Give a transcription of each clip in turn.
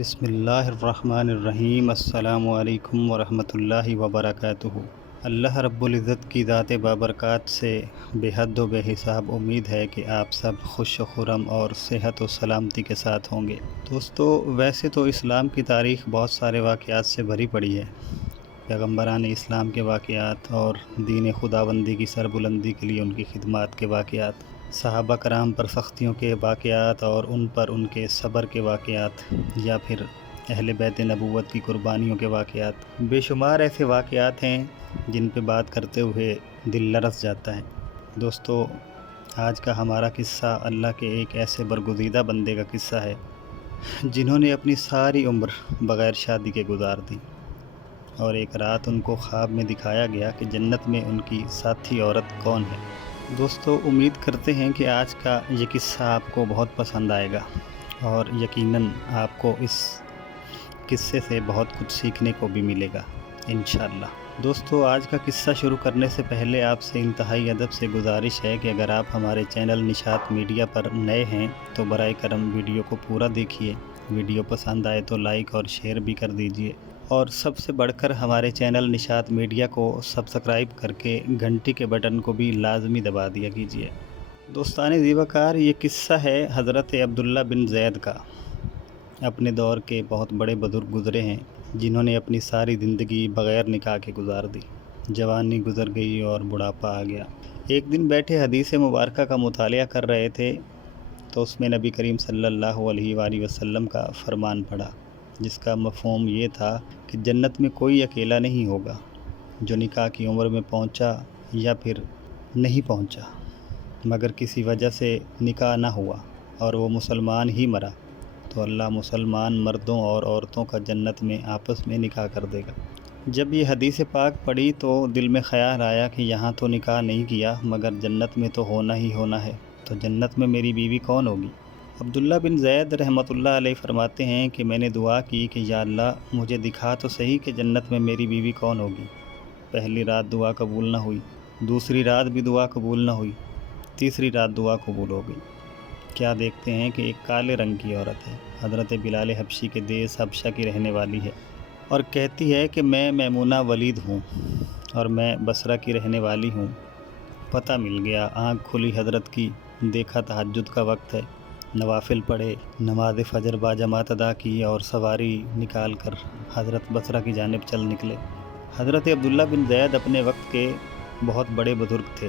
بسم اللہ الرحمن الرحیم۔ السلام علیکم ورحمۃ اللہ وبرکاتہ۔ اللہ رب العزت کی ذات بابرکات سے بے حد و بے حساب امید ہے کہ آپ سب خوش و خرم اور صحت و سلامتی کے ساتھ ہوں گے۔ دوستو، ویسے تو اسلام کی تاریخ بہت سارے واقعات سے بھری پڑی ہے۔ پیغمبران اسلام کے واقعات اور دین خداوندی کی سربلندی کے لیے ان کی خدمات کے واقعات، صحابہ کرام پر سختیوں کے واقعات اور ان پر ان کے صبر کے واقعات، یا پھر اہل بیت نبوت کی قربانیوں کے واقعات، بے شمار ایسے واقعات ہیں جن پہ بات کرتے ہوئے دل لرز جاتا ہے۔ دوستو، آج کا ہمارا قصہ اللہ کے ایک ایسے برگزیدہ بندے کا قصہ ہے جنہوں نے اپنی ساری عمر بغیر شادی کے گزار دی، اور ایک رات ان کو خواب میں دکھایا گیا کہ جنت میں ان کی ساتھی عورت کون ہے۔ دوستو، امید کرتے ہیں کہ آج کا یہ قصہ آپ کو بہت پسند آئے گا، اور یقیناً آپ کو اس قصے سے بہت کچھ سیکھنے کو بھی ملے گا انشاءاللہ۔ دوستو، آج کا قصہ شروع کرنے سے پہلے آپ سے انتہائی ادب سے گزارش ہے کہ اگر آپ ہمارے چینل نشاط میڈیا پر نئے ہیں تو برائے کرم ویڈیو کو پورا دیکھیے، ویڈیو پسند آئے تو لائک اور شیئر بھی کر دیجیے، اور سب سے بڑھ کر ہمارے چینل نشاط میڈیا کو سبسکرائب کر کے گھنٹی کے بٹن کو بھی لازمی دبا دیا کیجیے۔ دوستان زیباکار، یہ قصہ ہے حضرت عبداللہ بن زید کا۔ اپنے دور کے بہت بڑے بزرگ گزرے ہیں جنہوں نے اپنی ساری زندگی بغیر نکاح کے گزار دی۔ جوانی گزر گئی اور بڑھاپا آ گیا۔ ایک دن بیٹھے حدیث مبارکہ کا مطالعہ کر رہے تھے تو اس میں نبی کریم صلی اللہ علیہ وآلہ وسلم کا فرمان پڑھا، جس کا مفہوم یہ تھا کہ جنت میں کوئی اکیلا نہیں ہوگا۔ جو نکاح کی عمر میں پہنچا یا پھر نہیں پہنچا مگر کسی وجہ سے نکاح نہ ہوا اور وہ مسلمان ہی مرا، تو اللہ مسلمان مردوں اور عورتوں کا جنت میں آپس میں نکاح کر دے گا۔ جب یہ حدیث پاک پڑھی تو دل میں خیال آیا کہ یہاں تو نکاح نہیں کیا مگر جنت میں تو ہونا ہی ہونا ہے، تو جنت میں میری بیوی کون ہوگی؟ عبداللہ بن زید رحمۃ اللہ علیہ فرماتے ہیں کہ میں نے دعا کی کہ یا اللہ، مجھے دکھا تو صحیح کہ جنت میں میری بیوی کون ہوگی۔ پہلی رات دعا قبول نہ ہوئی، دوسری رات بھی دعا قبول نہ ہوئی، تیسری رات دعا قبول ہو گئی۔ کیا دیکھتے ہیں کہ ایک کالے رنگ کی عورت ہے، حضرت بلال حبشی کے دیس حبشہ کی رہنے والی ہے، اور کہتی ہے کہ میں میمونہ ولید ہوں اور میں بصرہ کی رہنے والی ہوں۔ پتہ مل گیا، آنکھ کھلی حضرت کی، دیکھا تہجد کا وقت ہے، نوافل پڑھے، نماز فجر باجماعت ادا کی اور سواری نکال کر حضرت بصرہ کی جانب چل نکلے۔ حضرت عبداللہ بن زید اپنے وقت کے بہت بڑے بزرگ تھے،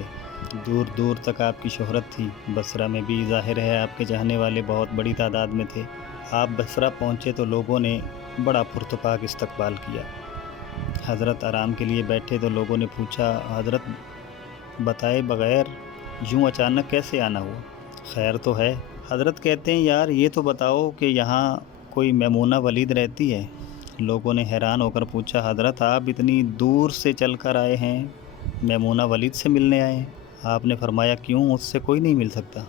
دور دور تک آپ کی شہرت تھی۔ بصرہ میں بھی ظاہر ہے آپ کے چاہنے والے بہت بڑی تعداد میں تھے۔ آپ بصرہ پہنچے تو لوگوں نے بڑا پرتپاک استقبال کیا۔ حضرت آرام کے لیے بیٹھے تو لوگوں نے پوچھا، حضرت بتائے بغیر یوں اچانک کیسے آنا ہوا؟ خیر تو ہے؟ حضرت کہتے ہیں، یار یہ تو بتاؤ کہ یہاں کوئی میمونہ ولید رہتی ہے؟ لوگوں نے حیران ہو کر پوچھا، حضرت آپ اتنی دور سے چل کر آئے ہیں، میمونہ ولید سے ملنے آئے ہیں؟ آپ نے فرمایا، کیوں، اس سے کوئی نہیں مل سکتا؟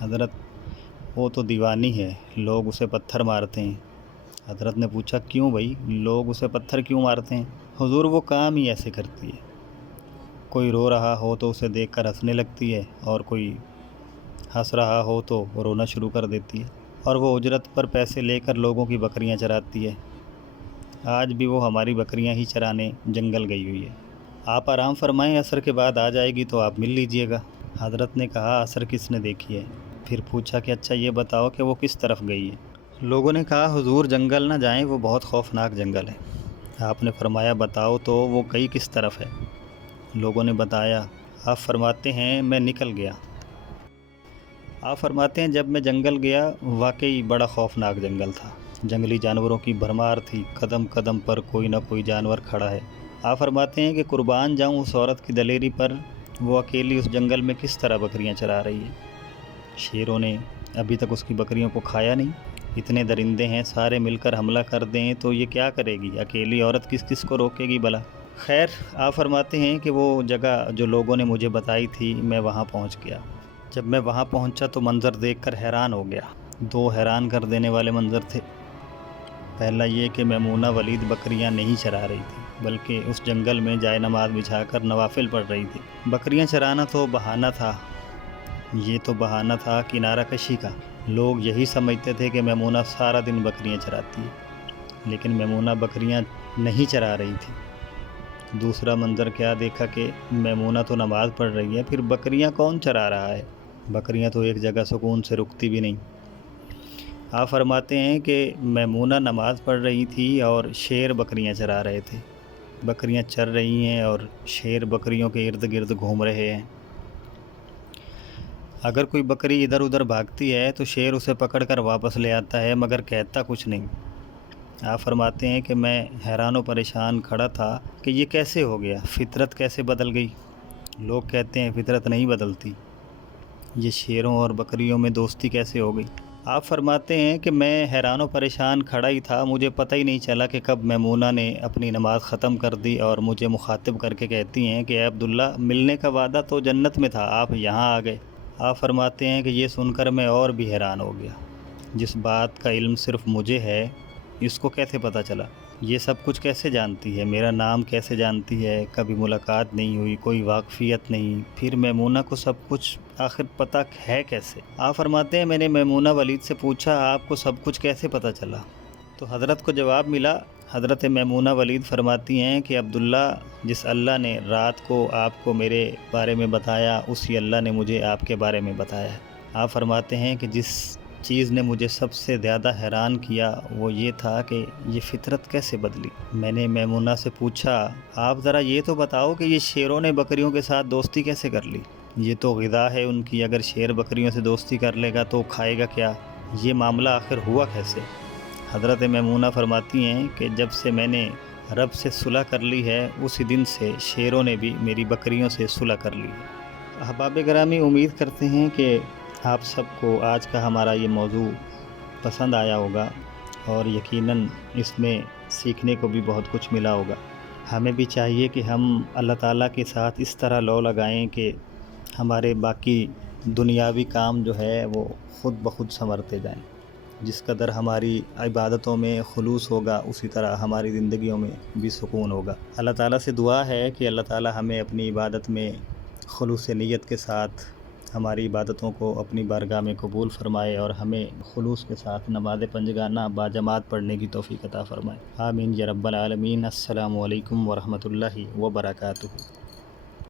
حضرت، وہ تو دیوانی ہے، لوگ اسے پتھر مارتے ہیں۔ حضرت نے پوچھا، کیوں بھائی، لوگ اسے پتھر کیوں مارتے ہیں؟ حضور، وہ کام ہی ایسے کرتی ہے، کوئی رو رہا ہو تو اسے دیکھ کر ہنسنے لگتی ہے، اور کوئی ہنس رہا ہو تو رونا شروع کر دیتی ہے، اور وہ اجرت پر پیسے لے کر لوگوں کی بکریاں چراتی ہے۔ آج بھی وہ ہماری بکریاں ہی چرانے جنگل گئی ہوئی ہے۔ آپ آرام فرمائیں، عصر کے بعد آ جائے گی تو آپ مل لیجئے گا۔ حضرت نے کہا، عصر کس نے دیکھی ہے؟ پھر پوچھا کہ اچھا یہ بتاؤ کہ وہ کس طرف گئی ہے؟ لوگوں نے کہا، حضور جنگل نہ جائیں، وہ بہت خوفناک جنگل ہے۔ آپ نے فرمایا، بتاؤ تو وہ گئی کس طرف ہے؟ لوگوں نے بتایا۔ آپ فرماتے ہیں، میں نکل گیا۔ آپ فرماتے ہیں، جب میں جنگل گیا واقعی بڑا خوفناک جنگل تھا، جنگلی جانوروں کی بھرمار تھی، قدم قدم پر کوئی نہ کوئی جانور کھڑا ہے۔ آپ فرماتے ہیں کہ قربان جاؤں اس عورت کی دلیری پر، وہ اکیلی اس جنگل میں کس طرح بکریاں چرا رہی ہے؟ شیروں نے ابھی تک اس کی بکریوں کو کھایا نہیں؟ اتنے درندے ہیں، سارے مل کر حملہ کر دیں تو یہ کیا کرے گی؟ اکیلی عورت کس کس کو روکے گی بھلا؟ خیر، آپ فرماتے ہیں کہ وہ جگہ جو لوگوں نے مجھے بتائی تھی، میں وہاں پہنچ گیا۔ جب میں وہاں پہنچا تو منظر دیکھ کر حیران ہو گیا۔ دو حیران کر دینے والے منظر تھے۔ پہلا یہ کہ میمونہ ولید بکریاں نہیں چرا رہی تھی، بلکہ اس جنگل میں جائے نماز بچھا کر نوافل پڑھ رہی تھی۔ بکریاں چرانا تو بہانہ تھا، یہ تو بہانہ تھا کنارہ کشی کا۔ لوگ یہی سمجھتے تھے کہ میمونہ سارا دن بکریاں چراتی ہے، لیکن میمونہ بکریاں نہیں چرا رہی تھی۔ دوسرا منظر کیا دیکھا کہ میمونہ تو نماز پڑھ رہی ہے، پھر بکریاں کون چرا رہا ہے؟ بکریاں تو ایک جگہ سکون سے رکتی بھی نہیں۔ آپ فرماتے ہیں کہ میمونہ نماز پڑھ رہی تھی اور شیر بکریاں چرا رہے تھے۔ بکریاں چر رہی ہیں اور شیر بکریوں کے ارد گرد گھوم رہے ہیں۔ اگر کوئی بکری ادھر ادھر بھاگتی ہے تو شیر اسے پکڑ کر واپس لے آتا ہے، مگر کہتا کچھ نہیں۔ آپ فرماتے ہیں کہ میں حیران و پریشان کھڑا تھا کہ یہ کیسے ہو گیا، فطرت کیسے بدل گئی؟ لوگ کہتے ہیں فطرت نہیں بدلتی، یہ شیروں اور بکریوں میں دوستی کیسے ہو گئی؟ آپ فرماتے ہیں کہ میں حیران و پریشان کھڑا ہی تھا، مجھے پتہ ہی نہیں چلا کہ کب میمونہ نے اپنی نماز ختم کر دی اور مجھے مخاطب کر کے کہتی ہیں کہ اے عبداللہ، ملنے کا وعدہ تو جنت میں تھا، آپ یہاں آ گئے۔ آپ فرماتے ہیں کہ یہ سن کر میں اور بھی حیران ہو گیا۔ جس بات کا علم صرف مجھے ہے، اس کو کیسے پتہ چلا؟ یہ سب کچھ کیسے جانتی ہے؟ میرا نام کیسے جانتی ہے؟ کبھی ملاقات نہیں ہوئی، کوئی واقفیت نہیں، پھر میمونہ کو سب کچھ آخر پتہ ہے کیسے؟ آپ فرماتے ہیں میں نے میمونہ ولید سے پوچھا آپ کو سب کچھ کیسے پتہ چلا؟ تو حضرت کو جواب ملا۔ حضرت میمونہ ولید فرماتی ہیں کہ عبداللہ، جس اللہ نے رات کو آپ کو میرے بارے میں بتایا، اسی اللہ نے مجھے آپ کے بارے میں بتایا ہے۔ آپ فرماتے ہیں کہ جس چیز نے مجھے سب سے زیادہ حیران کیا وہ یہ تھا کہ یہ فطرت کیسے بدلی۔ میں نے میمونہ سے پوچھا آپ ذرا یہ تو بتاؤ کہ یہ شیروں نے بکریوں کے ساتھ دوستی کیسے کر لی؟ یہ تو غذا ہے ان کی، اگر شیر بکریوں سے دوستی کر لے گا تو کھائے گا کیا؟ یہ معاملہ آخر ہوا کیسے؟ حضرت میمونہ فرماتی ہیں کہ جب سے میں نے رب سے صلح کر لی ہے، اسی دن سے شیروں نے بھی میری بکریوں سے صلح کر لی ہے۔ احباب گرامی، امید کرتے ہیں کہ آپ سب کو آج کا ہمارا یہ موضوع پسند آیا ہوگا اور یقیناً اس میں سیکھنے کو بھی بہت کچھ ملا ہوگا۔ ہمیں بھی چاہیے کہ ہم اللہ تعالیٰ کے ساتھ اس طرح لو لگائیں کہ ہمارے باقی دنیاوی کام جو ہے وہ خود بخود ثمرتے جائیں۔ جس قدر ہماری عبادتوں میں خلوص ہوگا، اسی طرح ہماری زندگیوں میں بھی سکون ہوگا۔ اللہ تعالیٰ سے دعا ہے کہ اللہ تعالیٰ ہمیں اپنی عبادت میں خلوص نیت کے ساتھ ہماری عبادتوں کو اپنی بارگاہ میں قبول فرمائے اور ہمیں خلوص کے ساتھ نماز پنجگانہ باجماعت پڑھنے کی توفیق عطا فرمائے۔ آمین یا رب العالمین۔ السلام علیکم ورحمۃ اللہ وبرکاتہ۔